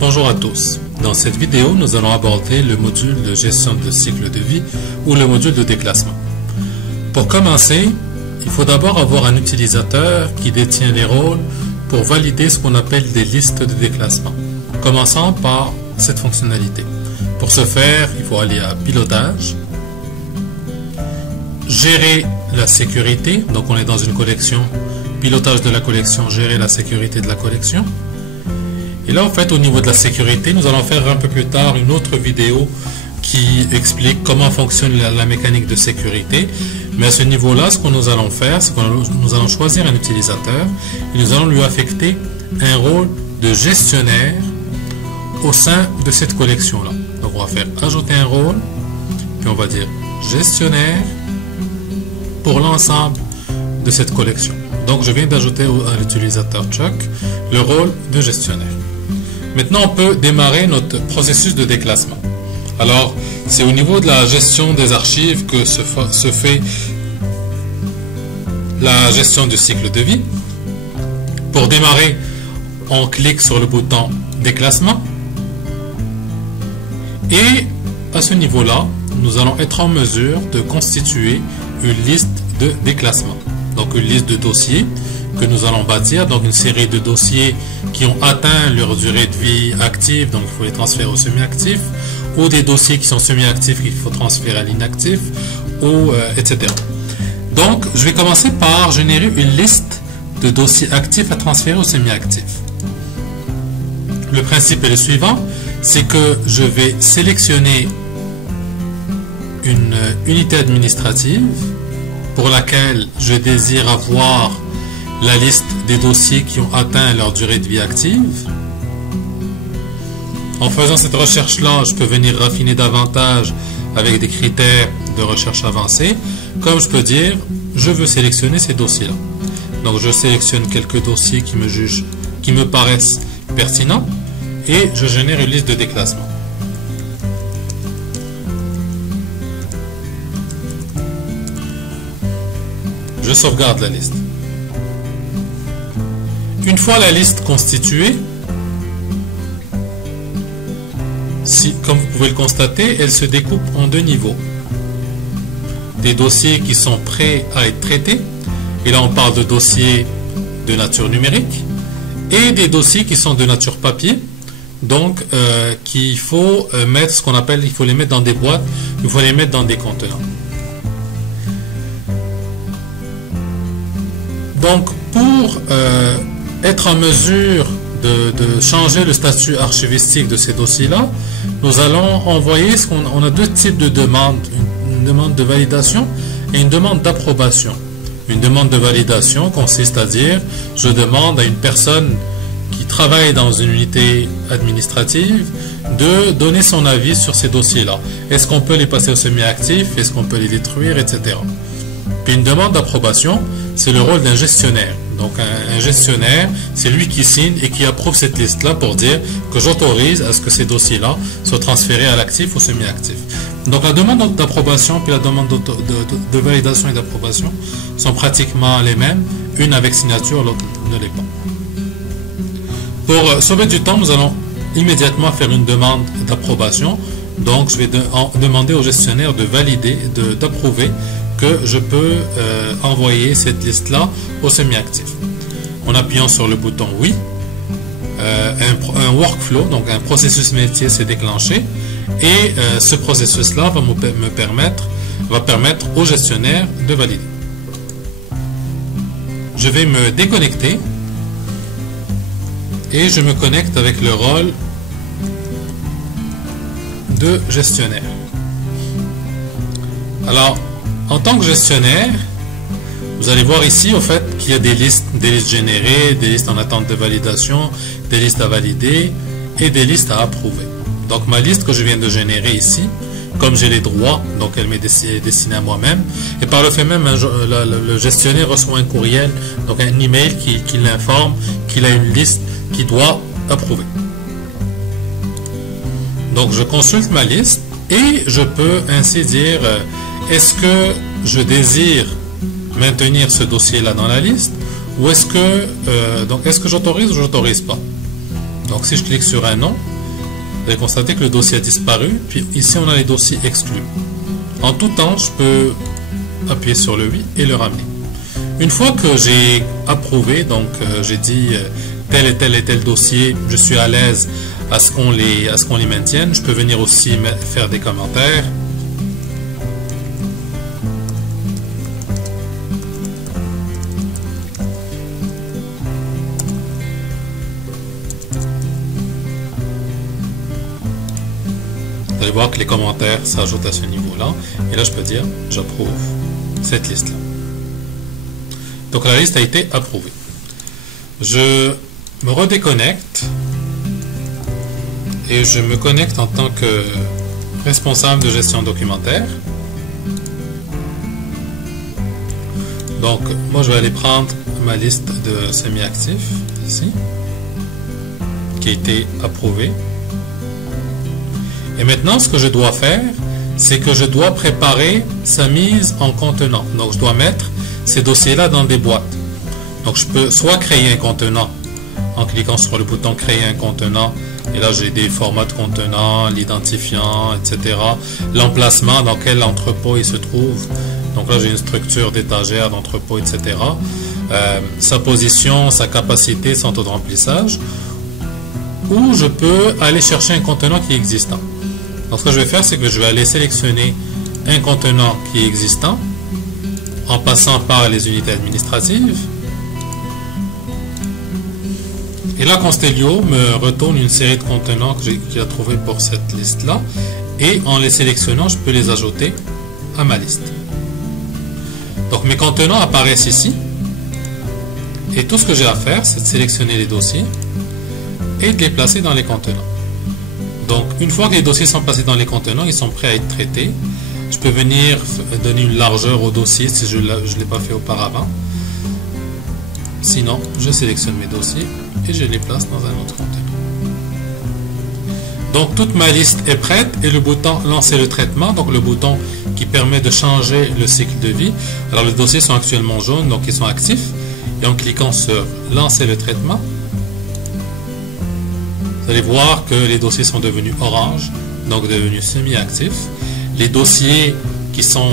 Bonjour à tous. Dans cette vidéo, nous allons aborder le module de gestion de cycle de vie ou le module de déclassement. Pour commencer, il faut d'abord avoir un utilisateur qui détient les rôles pour valider ce qu'on appelle des listes de déclassement. Commençons par cette fonctionnalité. Pour ce faire, il faut aller à Pilotage, Gérer la sécurité, donc on est dans une collection, Pilotage de la collection, Gérer la sécurité de la collection. Et là, en fait, au niveau de la sécurité, nous allons faire un peu plus tard une autre vidéo qui explique comment fonctionne la mécanique de sécurité. Mais à ce niveau-là, ce que nous allons faire, c'est que nous allons choisir un utilisateur et nous allons lui affecter un rôle de gestionnaire au sein de cette collection-là. Donc, on va faire ajouter un rôle, puis on va dire gestionnaire pour l'ensemble de cette collection. Donc, je viens d'ajouter à l'utilisateur Chuck le rôle de gestionnaire. Maintenant, on peut démarrer notre processus de déclassement. Alors, c'est au niveau de la gestion des archives que se fait la gestion du cycle de vie. Pour démarrer, on clique sur le bouton déclassement. Et à ce niveau-là, nous allons être en mesure de constituer une liste de déclassement. Donc, une liste de dossiers que nous allons bâtir, donc une série de dossiers qui ont atteint leur durée de vie active, donc il faut les transférer au semi-actif, ou des dossiers qui sont semi-actifs qu'il faut transférer à l'inactif, ou etc. Donc, je vais commencer par générer une liste de dossiers actifs à transférer au semi-actif. Le principe est le suivant, c'est que je vais sélectionner une unité administrative pour laquelle je désire avoir la liste des dossiers qui ont atteint leur durée de vie active. En faisant cette recherche-là, je peux venir raffiner davantage avec des critères de recherche avancés. Comme je peux dire, je veux sélectionner ces dossiers-là. Donc, je sélectionne quelques dossiers qui me paraissent pertinents et je génère une liste de déclassement. Je sauvegarde la liste. Une fois la liste constituée, comme vous pouvez le constater, elle se découpe en deux niveaux. Des dossiers qui sont prêts à être traités, et là on parle de dossiers de nature numérique, et des dossiers qui sont de nature papier, donc qu'il faut mettre ce qu'on appelle, il faut les mettre dans des boîtes, il faut les mettre dans des contenants. Donc pour être en mesure de changer le statut archivistique de ces dossiers-là, nous allons envoyer on a deux types de demandes, une demande de validation et une demande d'approbation. Une demande de validation consiste à dire, je demande à une personne qui travaille dans une unité administrative de donner son avis sur ces dossiers-là. Est-ce qu'on peut les passer au semi-actif? Est-ce qu'on peut les détruire, etc. Puis une demande d'approbation, c'est le rôle d'un gestionnaire. Donc un gestionnaire, c'est lui qui signe et qui approuve cette liste-là pour dire que j'autorise à ce que ces dossiers-là soient transférés à l'actif ou semi-actif. Donc la demande d'approbation puis la demande de validation et d'approbation sont pratiquement les mêmes, une avec signature, l'autre ne l'est pas. Pour sauver du temps, nous allons immédiatement faire une demande d'approbation. Donc je vais demander au gestionnaire de valider, d'approuver que je peux envoyer cette liste-là au semi-actif. En appuyant sur le bouton oui, un workflow, donc un processus métier s'est déclenché et ce processus-là va permettre au gestionnaire de valider. Je vais me déconnecter et je me connecte avec le rôle de gestionnaire. Alors, en tant que gestionnaire, vous allez voir ici au fait qu'il y a des listes générées, des listes en attente de validation, des listes à valider et des listes à approuver. Donc ma liste que je viens de générer ici, comme j'ai les droits, donc elle m'est destinée à moi-même, et par le fait même, le gestionnaire reçoit un courriel, donc un email qui l'informe qu'il a une liste qu'il doit approuver. Donc je consulte ma liste et je peux ainsi dire est-ce que je désire maintenir ce dossier-là dans la liste ou est-ce que j'autorise ou j'autorise pas? Donc si je clique sur un nom, vous allez constater que le dossier a disparu, puis ici on a les dossiers exclus. En tout temps, je peux appuyer sur le oui et le ramener. Une fois que j'ai approuvé, donc j'ai dit tel et tel dossier, je suis à l'aise à ce qu'on les maintienne, je peux venir aussi faire des commentaires. Vous allez voir que les commentaires s'ajoutent à ce niveau-là. Et là, je peux dire j'approuve cette liste-là. Donc la liste a été approuvée. Je me redéconnecte et je me connecte en tant que responsable de gestion documentaire. Donc moi je vais aller prendre ma liste de semi-actifs ici qui a été approuvée. Et maintenant ce que je dois faire, c'est que je dois préparer sa mise en contenant. Donc je dois mettre ces dossiers-là dans des boîtes. Donc je peux soit créer un contenant en cliquant sur le bouton créer un contenant, et là j'ai des formats de contenant, l'identifiant, etc. L'emplacement, dans quel entrepôt il se trouve. Donc là j'ai une structure d'étagère, d'entrepôt, etc. Sa position, sa capacité, son taux de remplissage. Ou je peux aller chercher un contenant qui est existant. Donc ce que je vais faire, c'est que je vais aller sélectionner un contenant qui est existant en passant par les unités administratives. Et là, Constellio me retourne une série de contenants que j'ai trouvé pour cette liste-là. Et en les sélectionnant, je peux les ajouter à ma liste. Donc mes contenants apparaissent ici. Et tout ce que j'ai à faire, c'est de sélectionner les dossiers et de les placer dans les contenants. Donc une fois que les dossiers sont placés dans les contenants, ils sont prêts à être traités. Je peux venir donner une largeur au dossier si je ne l'ai pas fait auparavant. Sinon, je sélectionne mes dossiers et je les place dans un autre contenant. Donc toute ma liste est prête et le bouton lancer le traitement, donc le bouton qui permet de changer le cycle de vie. Alors les dossiers sont actuellement jaunes, donc ils sont actifs. Et en cliquant sur lancer le traitement, vous allez voir que les dossiers sont devenus orange, donc devenus semi-actifs. Les dossiers qui sont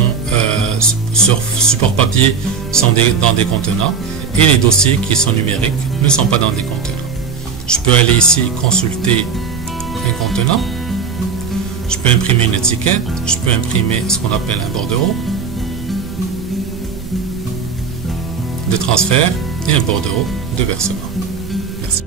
sur support papier sont dans des contenants et les dossiers qui sont numériques ne sont pas dans des contenants. Je peux aller ici consulter un contenant. Je peux imprimer une étiquette. Je peux imprimer ce qu'on appelle un bordereau de transfert et un bordereau de versement. Merci.